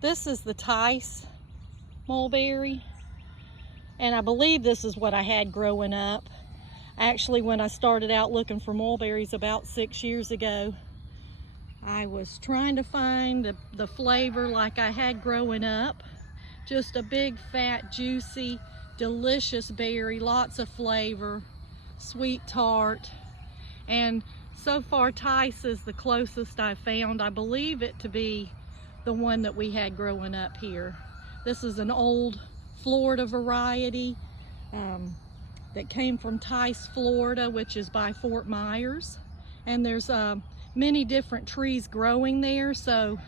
This is the TICE mulberry, and I believe this is what I had growing up. Actually, when I started out looking for mulberries about 6 years ago, I was trying to find the flavor like I had growing up. Just a big, fat, juicy, delicious berry, lots of flavor, sweet tart. And so far, TICE is the closest I've found. I believe it to be the one that we had growing up here. This is an old Florida variety that came from TICE, Florida, which is by Fort Myers. And there's many different trees growing there, so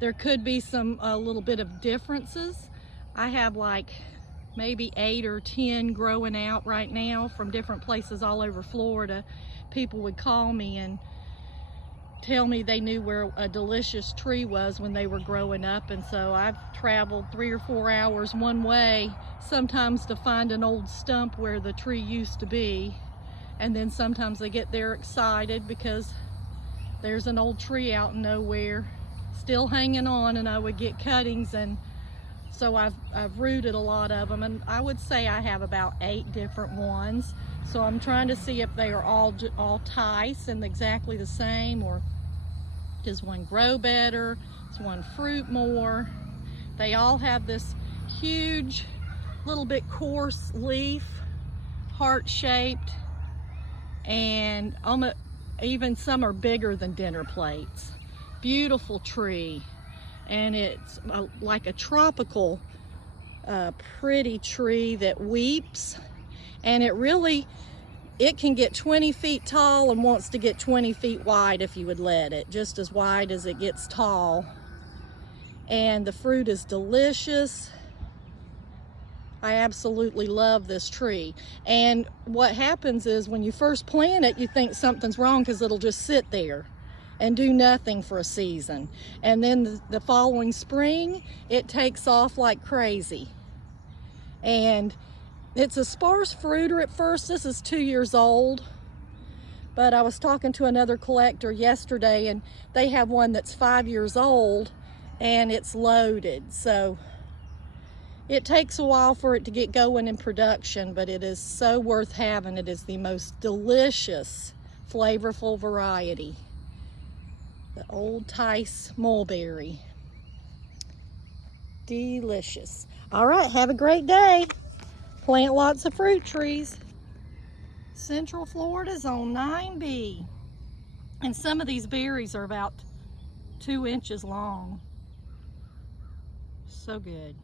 there could be a little bit of differences. I have like maybe 8 or 10 growing out right now from different places all over Florida. People would call me and tell me they knew where a delicious tree was when they were growing up, and so I've traveled 3 or 4 hours one way sometimes to find an old stump where the tree used to be, and then sometimes they get there excited because there's an old tree out in nowhere still hanging on, and I would get cuttings, and so I've rooted a lot of them, and I would say I have about 8 different ones. So I'm trying to see if they are all TICE and exactly the same, or does one grow better, does one fruit more. They all have this huge, little bit coarse leaf, heart-shaped, and even some are bigger than dinner plates. Beautiful tree, and it's like a tropical, pretty tree that weeps, and it can get 20 feet tall and wants to get 20 feet wide if you would let it, just as wide as it gets tall. And the fruit is delicious. I absolutely love this tree. And what happens is when you first plant it, you think something's wrong because it'll just sit there and do nothing for a season. And then the following spring, it takes off like crazy. And it's a sparse fruiter at first. This is 2 years old, but I was talking to another collector yesterday, and they have one that's 5 years old, and it's loaded. So it takes a while for it to get going in production, but it is so worth having. It is the most delicious, flavorful variety. The old TICE mulberry. Delicious. All right, have a great day. Plant lots of fruit trees. Central Florida's on 9B. And some of these berries are about 2 inches long. So good.